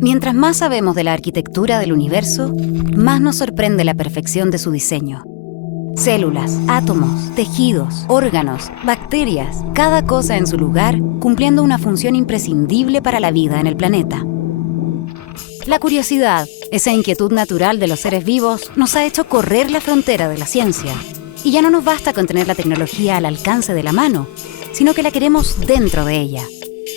Mientras más sabemos de la arquitectura del universo, más nos sorprende la perfección de su diseño. Células, átomos, tejidos, órganos, bacterias, cada cosa en su lugar, cumpliendo una función imprescindible para la vida en el planeta. La curiosidad, esa inquietud natural de los seres vivos, nos ha hecho correr la frontera de la ciencia. Y ya no nos basta con tener la tecnología al alcance de la mano, sino que la queremos dentro de ella.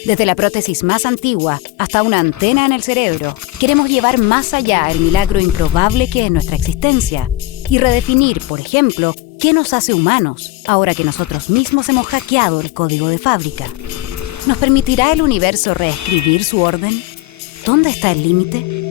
Desde la prótesis más antigua hasta una antena en el cerebro, queremos llevar más allá el milagro improbable que es nuestra existencia y redefinir, por ejemplo, qué nos hace humanos ahora que nosotros mismos hemos hackeado el código de fábrica. ¿Nos permitirá el universo reescribir su orden? ¿Dónde está el límite?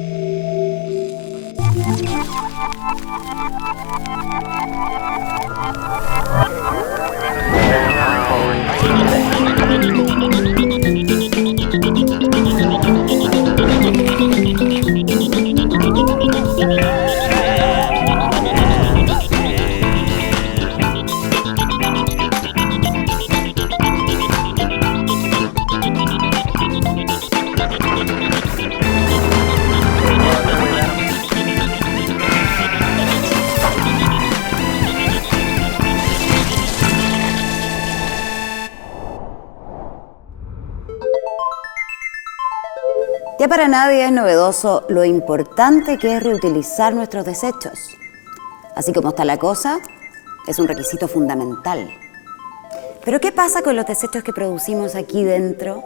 Ya para nadie es novedoso lo importante que es reutilizar nuestros desechos. Así como está la cosa, es un requisito fundamental. Pero ¿qué pasa con los desechos que producimos aquí dentro?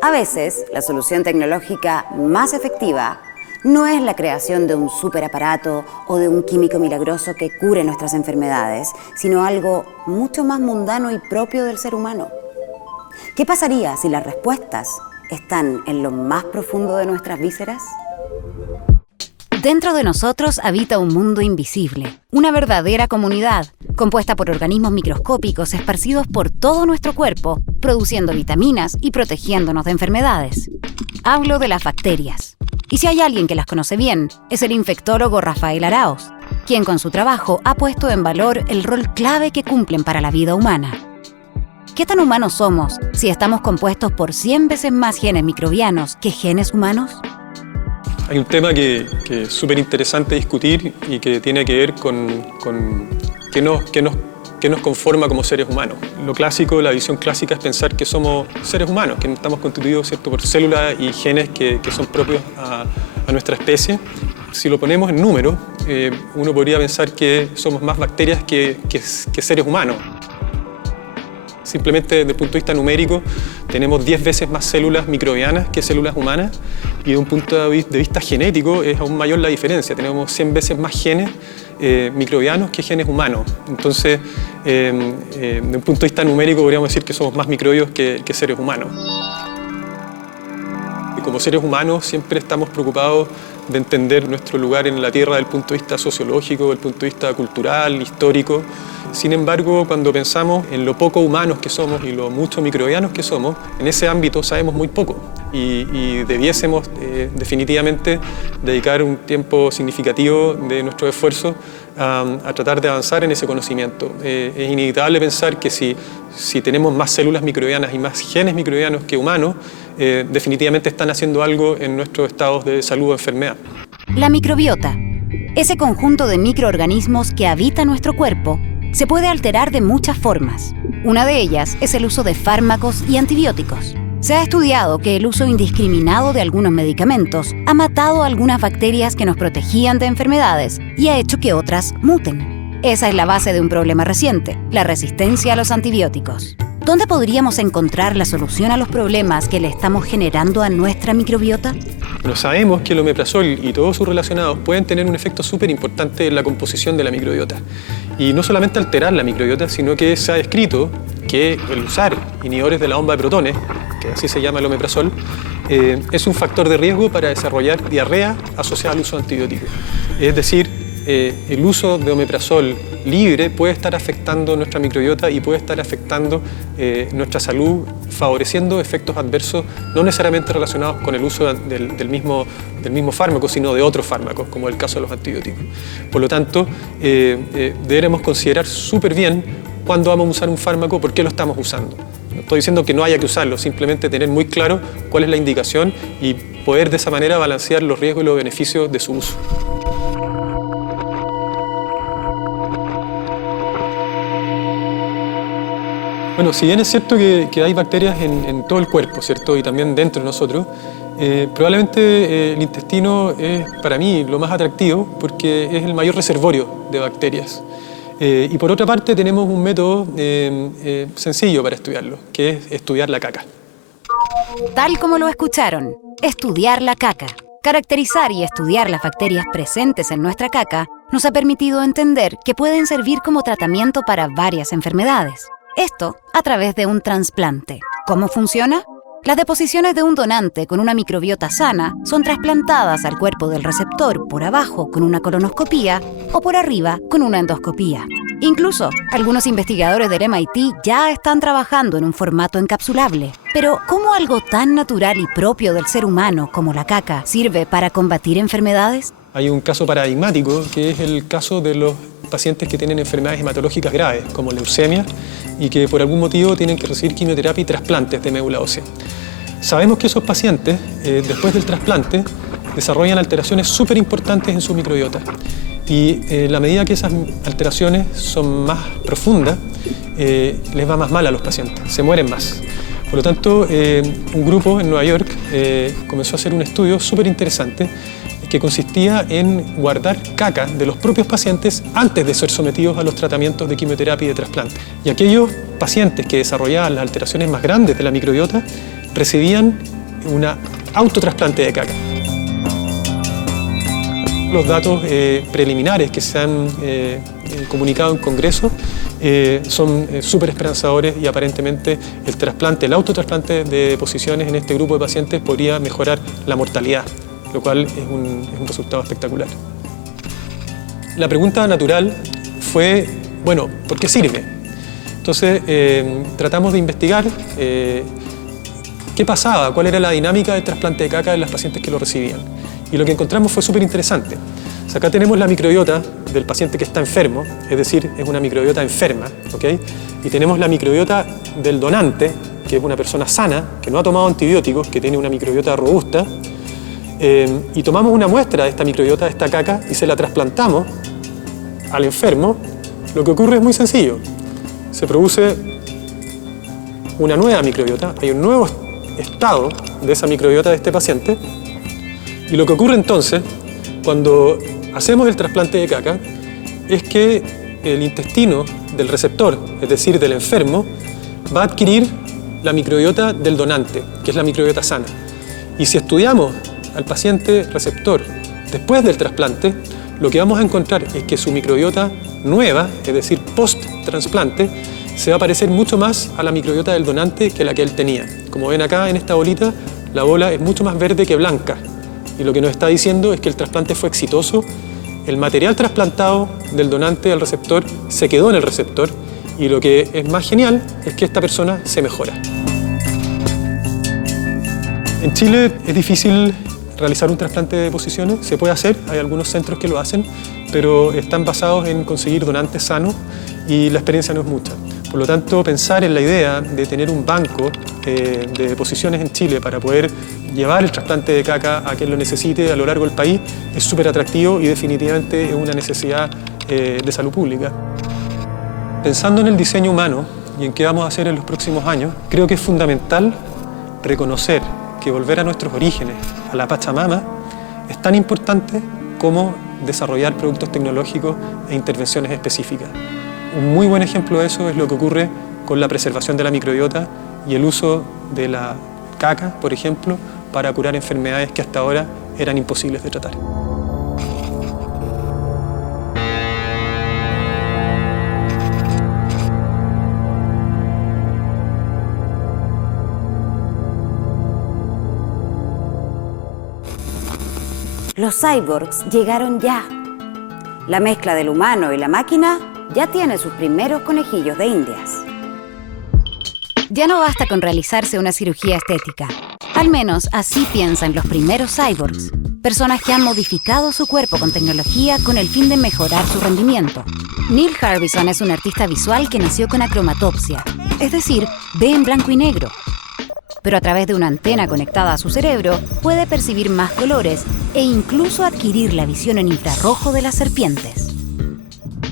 A veces, la solución tecnológica más efectiva no es la creación de un superaparato o de un químico milagroso que cure nuestras enfermedades, sino algo mucho más mundano y propio del ser humano. ¿Qué pasaría si las respuestas están en lo más profundo de nuestras vísceras? Dentro de nosotros habita un mundo invisible, una verdadera comunidad, compuesta por organismos microscópicos esparcidos por todo nuestro cuerpo, produciendo vitaminas y protegiéndonos de enfermedades. Hablo de las bacterias. Y si hay alguien que las conoce bien, es el infectólogo Rafael Araoz, quien con su trabajo ha puesto en valor el rol clave que cumplen para la vida humana. ¿Qué tan humanos somos si estamos compuestos por 100 veces más genes microbianos que genes humanos? Hay un tema que es súper interesante discutir y que tiene que ver con qué nos conforma como seres humanos. Lo clásico, la visión clásica es pensar que somos seres humanos, que estamos constituidos, ¿cierto?, por células y genes que son propios a nuestra especie. Si lo ponemos en números, uno podría pensar que somos más bacterias que seres humanos. Simplemente desde el punto de vista numérico, tenemos 10 veces más células microbianas que células humanas y desde un punto de vista genético es aún mayor la diferencia. Tenemos 100 veces más genes microbianos que genes humanos. Entonces, desde un punto de vista numérico, podríamos decir que somos más microbios que seres humanos. Y como seres humanos siempre estamos preocupados de entender nuestro lugar en la Tierra desde el punto de vista sociológico, desde el punto de vista cultural, histórico. Sin embargo, cuando pensamos en lo poco humanos que somos y lo mucho microbianos que somos, en ese ámbito sabemos muy poco y debiésemos definitivamente dedicar un tiempo significativo de nuestro esfuerzo a tratar de avanzar en ese conocimiento. Es inevitable pensar que si tenemos más células microbianas y más genes microbianos que humanos, definitivamente están haciendo algo en nuestros estados de salud o enfermedad. La microbiota, ese conjunto de microorganismos que habita nuestro cuerpo, se puede alterar de muchas formas. Una de ellas es el uso de fármacos y antibióticos. Se ha estudiado que el uso indiscriminado de algunos medicamentos ha matado a algunas bacterias que nos protegían de enfermedades y ha hecho que otras muten. Esa es la base de un problema reciente, la resistencia a los antibióticos. ¿Dónde podríamos encontrar la solución a los problemas que le estamos generando a nuestra microbiota? Bueno, sabemos que el omeprazol y todos sus relacionados pueden tener un efecto súper importante en la composición de la microbiota. Y no solamente alterar la microbiota, sino que se ha descrito que el usar inhibidores de la bomba de protones, que así se llama el omeprazol, es un factor de riesgo para desarrollar diarrea asociada al uso de antibióticos. Es decir, el uso de omeprazol libre puede estar afectando nuestra microbiota y puede estar afectando nuestra salud, favoreciendo efectos adversos no necesariamente relacionados con el uso del mismo fármaco, sino de otros fármacos, como el caso de los antibióticos. Por lo tanto, deberemos considerar súper bien cuándo vamos a usar un fármaco, por qué lo estamos usando. No estoy diciendo que no haya que usarlo, simplemente tener muy claro cuál es la indicación y poder de esa manera balancear los riesgos y los beneficios de su uso. Bueno, si bien es cierto que hay bacterias en todo el cuerpo, ¿cierto? Y también dentro de nosotros, probablemente el intestino es para mí lo más atractivo porque es el mayor reservorio de bacterias. Y por otra parte tenemos un método sencillo para estudiarlo, que es estudiar la caca. Tal como lo escucharon, estudiar la caca. Caracterizar y estudiar las bacterias presentes en nuestra caca nos ha permitido entender que pueden servir como tratamiento para varias enfermedades. Esto a través de un trasplante. ¿Cómo funciona? Las deposiciones de un donante con una microbiota sana son trasplantadas al cuerpo del receptor por abajo con una colonoscopía o por arriba con una endoscopía. Incluso, algunos investigadores del MIT ya están trabajando en un formato encapsulable. Pero, ¿cómo algo tan natural y propio del ser humano como la caca sirve para combatir enfermedades? Hay un caso paradigmático que es el caso de los pacientes que tienen enfermedades hematológicas graves, como leucemia, y que por algún motivo tienen que recibir quimioterapia y trasplantes de médula ósea. Sabemos que esos pacientes, después del trasplante, desarrollan alteraciones súper importantes en su microbiota. Y en la medida que esas alteraciones son más profundas, les va más mal a los pacientes, se mueren más. Por lo tanto, un grupo en Nueva York comenzó a hacer un estudio súper interesante que consistía en guardar caca de los propios pacientes antes de ser sometidos a los tratamientos de quimioterapia y de trasplante. Y aquellos pacientes que desarrollaban las alteraciones más grandes de la microbiota recibían un autotrasplante de caca. Los datos preliminares que se han comunicado en Congreso son súper esperanzadores y aparentemente el autotrasplante de deposiciones en este grupo de pacientes podría mejorar la mortalidad, lo cual es un resultado espectacular. La pregunta natural fue, bueno, ¿por qué sirve? Entonces tratamos de investigar qué pasaba, cuál era la dinámica del trasplante de caca en las pacientes que lo recibían. Y lo que encontramos fue súper interesante. O sea, acá tenemos la microbiota del paciente que está enfermo, es decir, es una microbiota enferma, ¿ok? Y tenemos la microbiota del donante, que es una persona sana, que no ha tomado antibióticos, que tiene una microbiota robusta, y tomamos una muestra de esta microbiota, de esta caca, y se la trasplantamos al enfermo. Lo que ocurre es muy sencillo. Se produce una nueva microbiota, hay un nuevo estado de esa microbiota de este paciente, y lo que ocurre entonces, cuando hacemos el trasplante de caca, es que el intestino del receptor, es decir, del enfermo, va a adquirir la microbiota del donante, que es la microbiota sana. Y si estudiamos al paciente receptor después del trasplante, lo que vamos a encontrar es que su microbiota nueva, es decir, post-trasplante, se va a parecer mucho más a la microbiota del donante que la que él tenía. Como ven acá en esta bolita, la bola es mucho más verde que blanca. Y lo que nos está diciendo es que el trasplante fue exitoso, el material trasplantado del donante al receptor se quedó en el receptor y lo que es más genial es que esta persona se mejora. En Chile es difícil realizar un trasplante de deposiciones, se puede hacer, hay algunos centros que lo hacen, pero están basados en conseguir donantes sanos y la experiencia no es mucha. Por lo tanto, pensar en la idea de tener un banco de deposiciones en Chile para poder llevar el trasplante de caca a quien lo necesite a lo largo del país es súper atractivo y definitivamente es una necesidad de salud pública. Pensando en el diseño humano y en qué vamos a hacer en los próximos años, creo que es fundamental reconocer que volver a nuestros orígenes, a la Pachamama, es tan importante como desarrollar productos tecnológicos e intervenciones específicas. Un muy buen ejemplo de eso es lo que ocurre con la preservación de la microbiota y el uso de la caca, por ejemplo, para curar enfermedades que hasta ahora eran imposibles de tratar. Los cyborgs llegaron ya. La mezcla del humano y la máquina ya tiene sus primeros conejillos de Indias. Ya no basta con realizarse una cirugía estética. Al menos así piensan los primeros cyborgs. Personas que han modificado su cuerpo con tecnología con el fin de mejorar su rendimiento. Neil Harbison es un artista visual que nació con acromatopsia. es decir, ve en blanco y negro. Pero a través de una antena conectada a su cerebro, puede percibir más colores e incluso adquirir la visión en infrarrojo de las serpientes.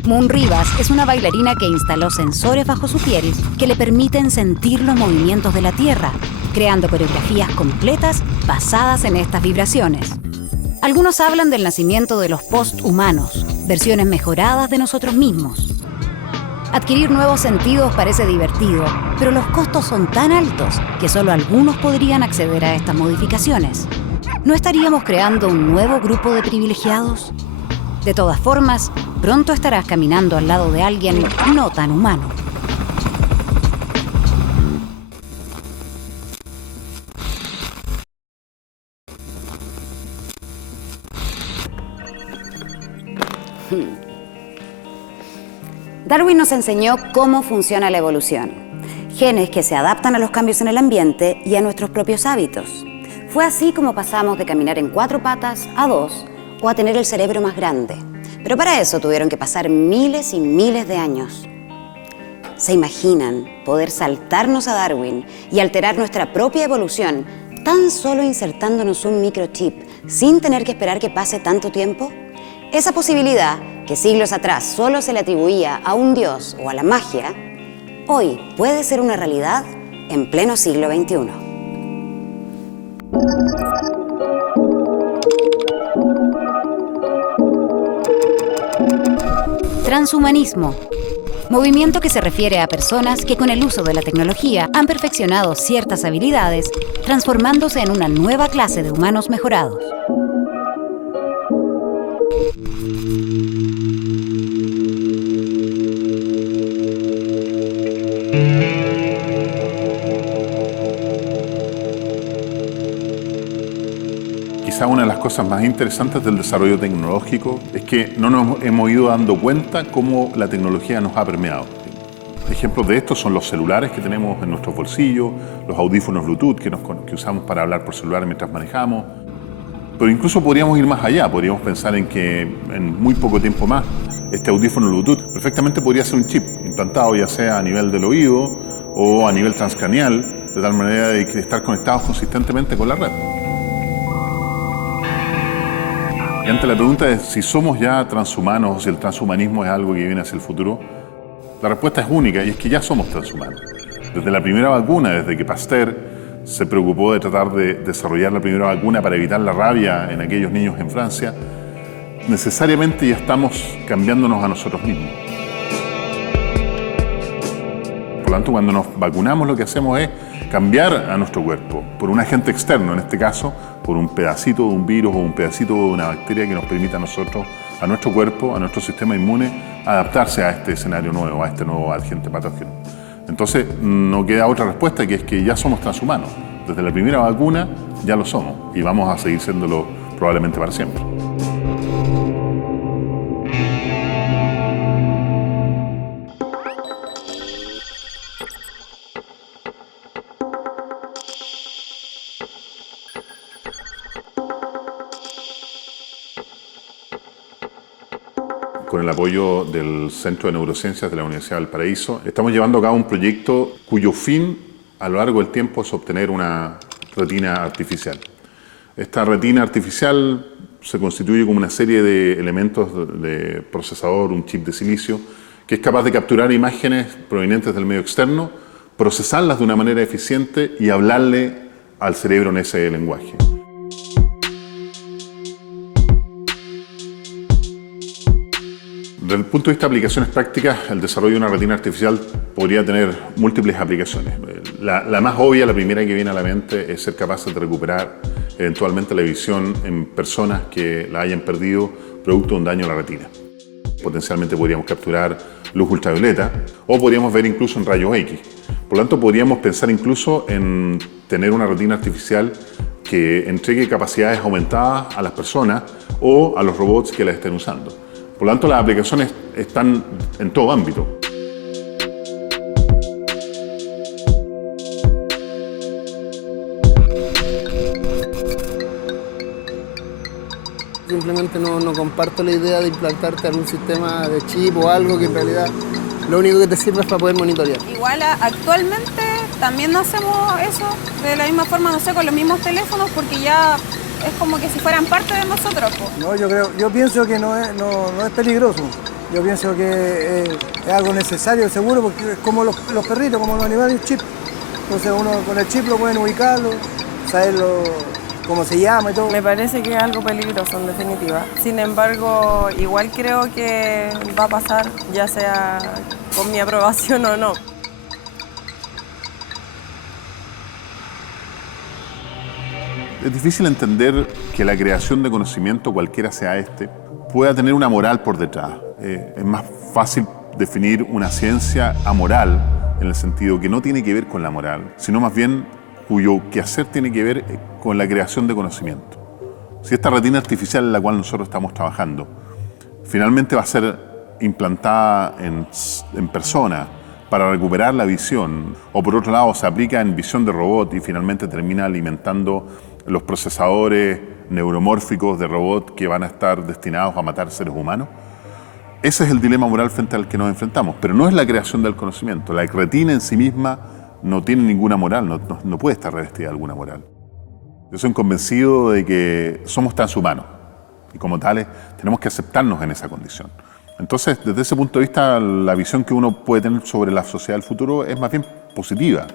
Moon Rivas es una bailarina que instaló sensores bajo su piel que le permiten sentir los movimientos de la Tierra, creando coreografías completas basadas en estas vibraciones. Algunos hablan del nacimiento de los posthumanos, versiones mejoradas de nosotros mismos. Adquirir nuevos sentidos parece divertido, pero los costos son tan altos que solo algunos podrían acceder a estas modificaciones. ¿No estaríamos creando un nuevo grupo de privilegiados? De todas formas, pronto estarás caminando al lado de alguien no tan humano. Darwin nos enseñó cómo funciona la evolución. Genes que se adaptan a los cambios en el ambiente y a nuestros propios hábitos. Fue así como pasamos de caminar en 4 patas a 2 o a tener el cerebro más grande. Pero para eso tuvieron que pasar miles y miles de años. ¿Se imaginan poder saltarnos a Darwin y alterar nuestra propia evolución tan solo insertándonos un microchip sin tener que esperar que pase tanto tiempo? Esa posibilidad, que siglos atrás solo se le atribuía a un dios o a la magia, hoy puede ser una realidad en pleno siglo XXI. Transhumanismo. Movimiento que se refiere a personas que con el uso de la tecnología han perfeccionado ciertas habilidades, transformándose en una nueva clase de humanos mejorados. Quizá una de las cosas más interesantes del desarrollo tecnológico es que no nos hemos ido dando cuenta cómo la tecnología nos ha permeado. Ejemplos de esto son los celulares que tenemos en nuestros bolsillos, los audífonos Bluetooth que usamos para hablar por celular mientras manejamos. Pero incluso podríamos ir más allá, podríamos pensar en que en muy poco tiempo más este audífono Bluetooth perfectamente podría ser un chip implantado ya sea a nivel del oído o a nivel transcranial, de tal manera de estar conectados consistentemente con la red. Y ante la pregunta de si somos ya transhumanos o si el transhumanismo es algo que viene hacia el futuro, la respuesta es única y es que ya somos transhumanos. Desde la primera vacuna, desde que Pasteur se preocupó de tratar de desarrollar la primera vacuna para evitar la rabia en aquellos niños en Francia, necesariamente ya estamos cambiándonos a nosotros mismos. Por lo tanto, cuando nos vacunamos lo que hacemos es cambiar a nuestro cuerpo por un agente externo, en este caso por un pedacito de un virus o un pedacito de una bacteria que nos permita a nosotros, a nuestro cuerpo, a nuestro sistema inmune, adaptarse a este escenario nuevo, a este nuevo agente patógeno. Entonces, no queda otra respuesta que es que ya somos transhumanos. Desde la primera vacuna ya lo somos y vamos a seguir siéndolo probablemente para siempre. Con el apoyo del Centro de Neurociencias de la Universidad de Valparaíso, estamos llevando a cabo un proyecto cuyo fin a lo largo del tiempo es obtener una retina artificial. Esta retina artificial se constituye como una serie de elementos de procesador, un chip de silicio, que es capaz de capturar imágenes provenientes del medio externo, procesarlas de una manera eficiente y hablarle al cerebro en ese lenguaje. Desde el punto de vista de aplicaciones prácticas, el desarrollo de una retina artificial podría tener múltiples aplicaciones. La más obvia, la primera que viene a la mente, es ser capaces de recuperar eventualmente la visión en personas que la hayan perdido producto de un daño a la retina. Potencialmente podríamos capturar luz ultravioleta o podríamos ver incluso en rayos X. Por lo tanto, podríamos pensar incluso en tener una retina artificial que entregue capacidades aumentadas a las personas o a los robots que la estén usando. Por lo tanto, las aplicaciones están en todo ámbito. Simplemente no comparto la idea de implantarte algún sistema de chip o algo que en realidad lo único que te sirve es para poder monitorear. Igual actualmente también no hacemos eso de la misma forma, no sé, con los mismos teléfonos, porque ya es como que si fueran parte de nosotros. No, yo pienso que no es peligroso. Yo pienso que es algo necesario, seguro, porque es como los perritos, como los animales, chip. Entonces uno con el chip lo pueden ubicarlo, saberlo cómo se llama y todo. Me parece que es algo peligroso, en definitiva. Sin embargo, igual creo que va a pasar, ya sea con mi aprobación o no. Es difícil entender que la creación de conocimiento, cualquiera sea pueda tener una moral por detrás. Es más fácil definir una ciencia amoral en el sentido que no tiene que ver con la moral, sino más bien cuyo quehacer tiene que ver con la creación de conocimiento. Si esta retina artificial en la cual nosotros estamos trabajando finalmente va a ser implantada en persona para recuperar la visión, o por otro lado se aplica en visión de robot y finalmente termina alimentando los procesadores neuromórficos de robot que van a estar destinados a matar seres humanos, ese es el dilema moral frente al que nos enfrentamos, pero no es la creación del conocimiento. La retina en sí misma no tiene ninguna moral, no puede estar revestida de alguna moral. Yo soy convencido de que somos transhumanos y como tales tenemos que aceptarnos en esa condición. Entonces, desde ese punto de vista, la visión que uno puede tener sobre la sociedad del futuro es más bien positiva.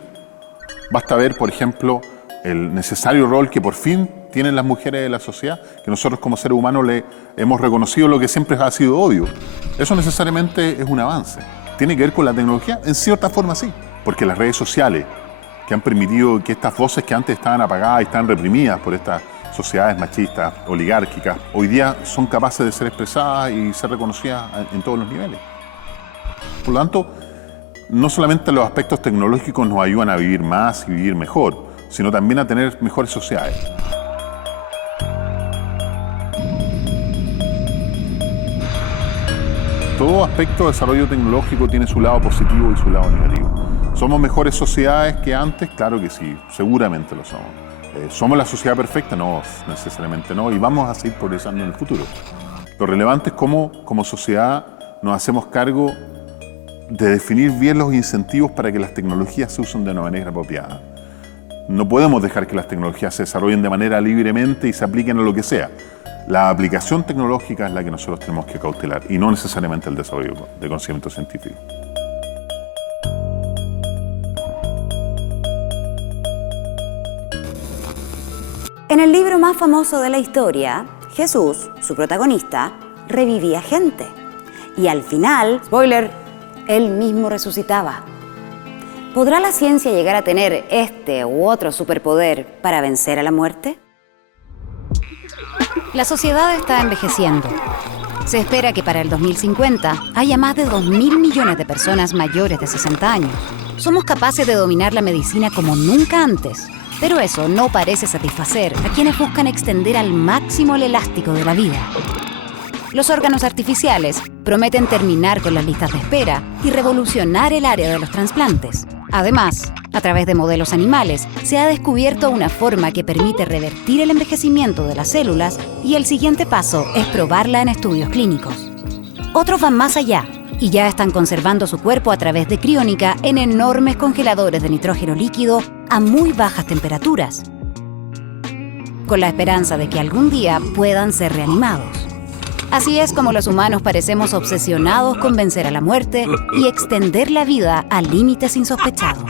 Basta ver, por ejemplo, el necesario rol que por fin tienen las mujeres de la sociedad, que nosotros como seres humanos le hemos reconocido lo que siempre ha sido obvio. Eso necesariamente es un avance. ¿Tiene que ver con la tecnología? En cierta forma sí, porque las redes sociales que han permitido que estas voces que antes estaban apagadas y estaban reprimidas por estas sociedades machistas, oligárquicas, hoy día son capaces de ser expresadas y ser reconocidas en todos los niveles. Por lo tanto, no solamente los aspectos tecnológicos nos ayudan a vivir más y vivir mejor, sino también a tener mejores sociedades. Todo aspecto de desarrollo tecnológico tiene su lado positivo y su lado negativo. ¿Somos mejores sociedades que antes? Claro que sí, seguramente lo somos. ¿Somos la sociedad perfecta? No, necesariamente no, y vamos a seguir progresando en el futuro. Lo relevante es cómo, como sociedad, nos hacemos cargo de definir bien los incentivos para que las tecnologías se usen de una manera apropiada. No podemos dejar que las tecnologías se desarrollen de manera libremente y se apliquen a lo que sea. La aplicación tecnológica es la que nosotros tenemos que cautelar y no necesariamente el desarrollo de conocimiento científico. En el libro más famoso de la historia, Jesús, su protagonista, revivía gente. Y al final, spoiler, él mismo resucitaba. ¿Podrá la ciencia llegar a tener este u otro superpoder para vencer a la muerte? La sociedad está envejeciendo. Se espera que para el 2050 haya más de 2.000 millones de personas mayores de 60 años. Somos capaces de dominar la medicina como nunca antes, pero eso no parece satisfacer a quienes buscan extender al máximo el elástico de la vida. Los órganos artificiales prometen terminar con las listas de espera y revolucionar el área de los trasplantes. Además, a través de modelos animales, se ha descubierto una forma que permite revertir el envejecimiento de las células y el siguiente paso es probarla en estudios clínicos. Otros van más allá y ya están conservando su cuerpo a través de criónica en enormes congeladores de nitrógeno líquido a muy bajas temperaturas, con la esperanza de que algún día puedan ser reanimados. Así es como los humanos parecemos obsesionados con vencer a la muerte y extender la vida a límites insospechados.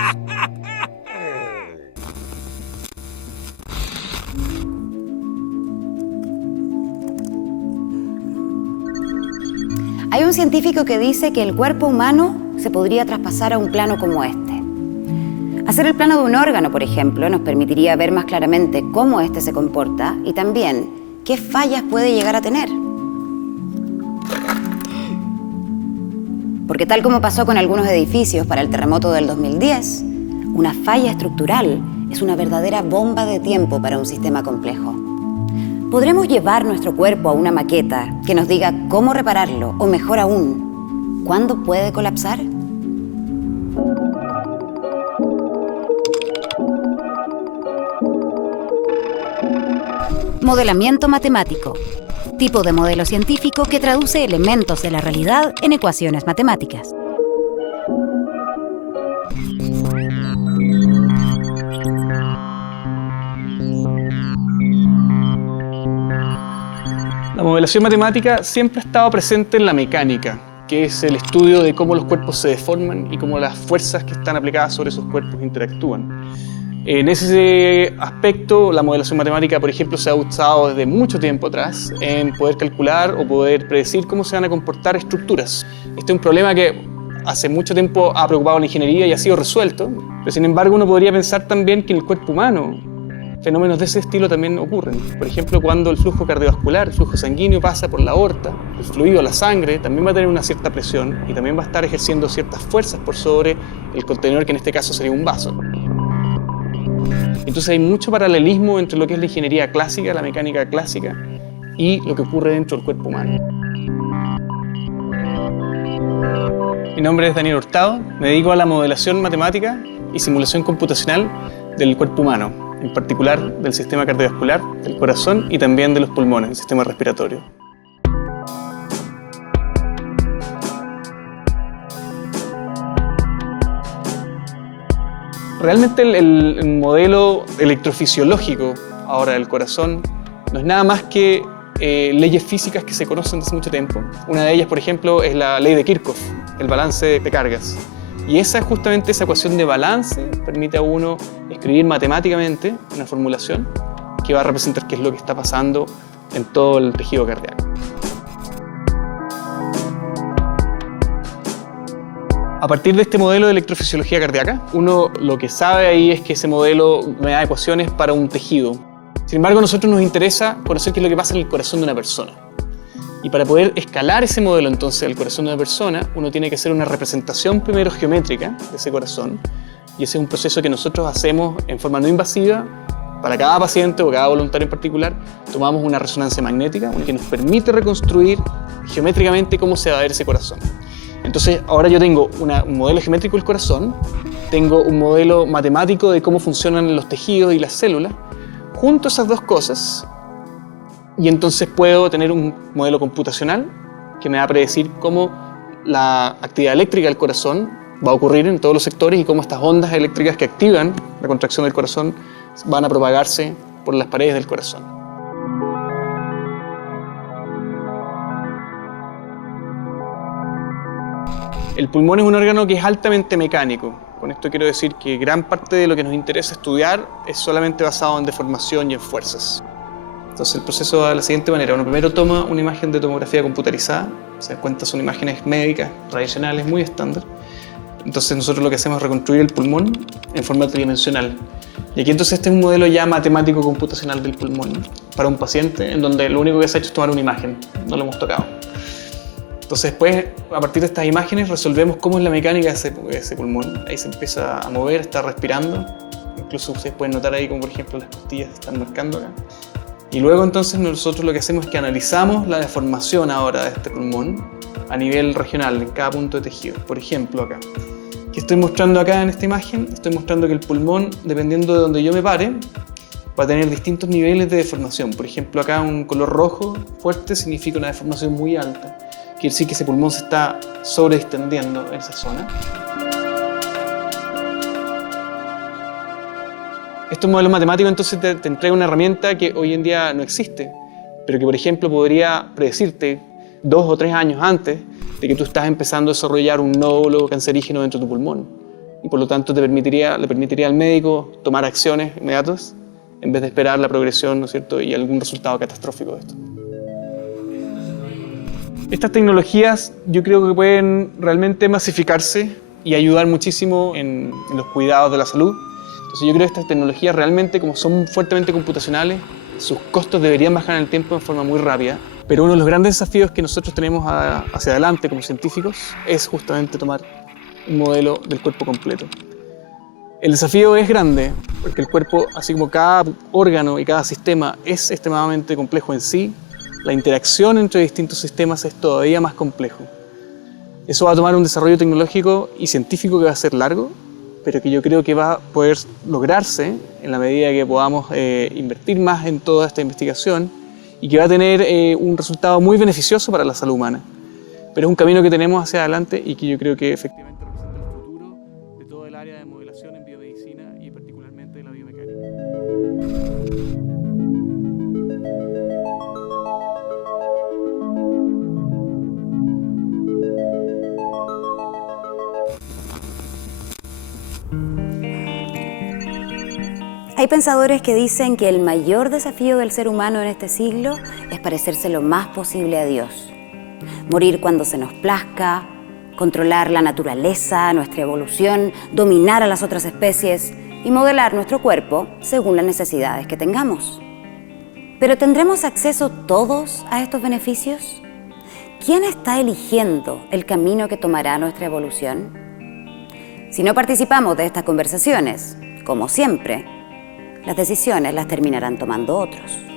Hay un científico que dice que el cuerpo humano se podría traspasar a un plano como este. Hacer el plano de un órgano, por ejemplo, nos permitiría ver más claramente cómo este se comporta y también qué fallas puede llegar a tener. Porque tal como pasó con algunos edificios para el terremoto del 2010, una falla estructural es una verdadera bomba de tiempo para un sistema complejo. ¿Podremos llevar nuestro cuerpo a una maqueta que nos diga cómo repararlo o, mejor aún, cuándo puede colapsar? Modelamiento matemático. Tipo de modelo científico que traduce elementos de la realidad en ecuaciones matemáticas. La modelación matemática siempre ha estado presente en la mecánica, que es el estudio de cómo los cuerpos se deforman y cómo las fuerzas que están aplicadas sobre esos cuerpos interactúan. En ese aspecto, la modelación matemática, por ejemplo, se ha usado desde mucho tiempo atrás en poder calcular o poder predecir cómo se van a comportar estructuras. Este es un problema que hace mucho tiempo ha preocupado a la ingeniería y ha sido resuelto, pero sin embargo uno podría pensar también que en el cuerpo humano fenómenos de ese estilo también ocurren. Por ejemplo, cuando el flujo cardiovascular, el flujo sanguíneo pasa por la aorta, el fluido, la sangre, también va a tener una cierta presión y también va a estar ejerciendo ciertas fuerzas por sobre el contenedor, que en este caso sería un vaso. Entonces hay mucho paralelismo entre lo que es la ingeniería clásica, la mecánica clásica, y lo que ocurre dentro del cuerpo humano. Mi nombre es Daniel Hurtado, me dedico a la modelación matemática y simulación computacional del cuerpo humano, en particular del sistema cardiovascular, del corazón y también de los pulmones, el sistema respiratorio. Realmente el modelo electrofisiológico ahora del corazón no es nada más que leyes físicas que se conocen desde hace mucho tiempo. Una de ellas, por ejemplo, es la ley de Kirchhoff, el balance de cargas. Y justamente esa ecuación de balance permite a uno escribir matemáticamente una formulación que va a representar qué es lo que está pasando en todo el tejido cardíaco. A partir de este modelo de electrofisiología cardíaca, uno lo que sabe ahí es que ese modelo me da ecuaciones para un tejido. Sin embargo, a nosotros nos interesa conocer qué es lo que pasa en el corazón de una persona. Y para poder escalar ese modelo entonces al corazón de una persona, uno tiene que hacer una representación primero geométrica de ese corazón. Y ese es un proceso que nosotros hacemos en forma no invasiva. Para cada paciente o cada voluntario en particular, tomamos una resonancia magnética que nos permite reconstruir geométricamente cómo se va a ver ese corazón. Entonces, ahora yo tengo un modelo geométrico del corazón, tengo un modelo matemático de cómo funcionan los tejidos y las células. Junto esas dos cosas, y entonces puedo tener un modelo computacional que me va a predecir cómo la actividad eléctrica del corazón va a ocurrir en todos los sectores y cómo estas ondas eléctricas que activan la contracción del corazón van a propagarse por las paredes del corazón. El pulmón es un órgano que es altamente mecánico. Con esto quiero decir que gran parte de lo que nos interesa estudiar es solamente basado en deformación y en fuerzas. Entonces el proceso va de la siguiente manera. Uno primero toma una imagen de tomografía computarizada. Se dan cuenta, son imágenes médicas tradicionales muy estándar. Entonces nosotros lo que hacemos es reconstruir el pulmón en forma tridimensional. Y aquí entonces este es un modelo ya matemático computacional del pulmón para un paciente en donde lo único que se ha hecho es tomar una imagen, no lo hemos tocado. Entonces después, a partir de estas imágenes, resolvemos cómo es la mecánica de ese pulmón. Ahí se empieza a mover, está respirando. Incluso ustedes pueden notar ahí como por ejemplo las costillas se están marcando acá. Y luego entonces nosotros lo que hacemos es que analizamos la deformación ahora de este pulmón a nivel regional, en cada punto de tejido. Por ejemplo acá. ¿Qué estoy mostrando acá en esta imagen? Estoy mostrando que el pulmón, dependiendo de donde yo me pare, va a tener distintos niveles de deformación. Por ejemplo acá un color rojo fuerte significa una deformación muy alta. Quiere decir que ese pulmón se está sobredistendiendo en esa zona. Estos modelos matemáticos entonces te entregan una herramienta que hoy en día no existe, pero que por ejemplo podría predecirte 2 o 3 años antes de que tú estás empezando a desarrollar un nódulo cancerígeno dentro de tu pulmón. Y por lo tanto le permitiría al médico tomar acciones inmediatas en vez de esperar la progresión, ¿no es cierto?, y algún resultado catastrófico de esto. Estas tecnologías yo creo que pueden realmente masificarse y ayudar muchísimo en los cuidados de la salud. Entonces yo creo que estas tecnologías realmente, como son fuertemente computacionales, sus costos deberían bajar en el tiempo de forma muy rápida. Pero uno de los grandes desafíos que nosotros tenemos hacia adelante como científicos es justamente tomar un modelo del cuerpo completo. El desafío es grande, porque el cuerpo, así como cada órgano y cada sistema es extremadamente complejo en sí, la interacción entre distintos sistemas es todavía más complejo. Eso va a tomar un desarrollo tecnológico y científico que va a ser largo, pero que yo creo que va a poder lograrse en la medida que podamos invertir más en toda esta investigación y que va a tener un resultado muy beneficioso para la salud humana. Pero es un camino que tenemos hacia adelante y que yo creo que efectivamente representa el futuro de todo el área de modelación en biomedicina y particularmente de la biomecánica. Hay pensadores que dicen que el mayor desafío del ser humano en este siglo es parecerse lo más posible a Dios. Morir cuando se nos plazca, controlar la naturaleza, nuestra evolución, dominar a las otras especies y modelar nuestro cuerpo según las necesidades que tengamos. ¿Pero tendremos acceso todos a estos beneficios? ¿Quién está eligiendo el camino que tomará nuestra evolución? Si no participamos de estas conversaciones, como siempre, las decisiones las terminarán tomando otros.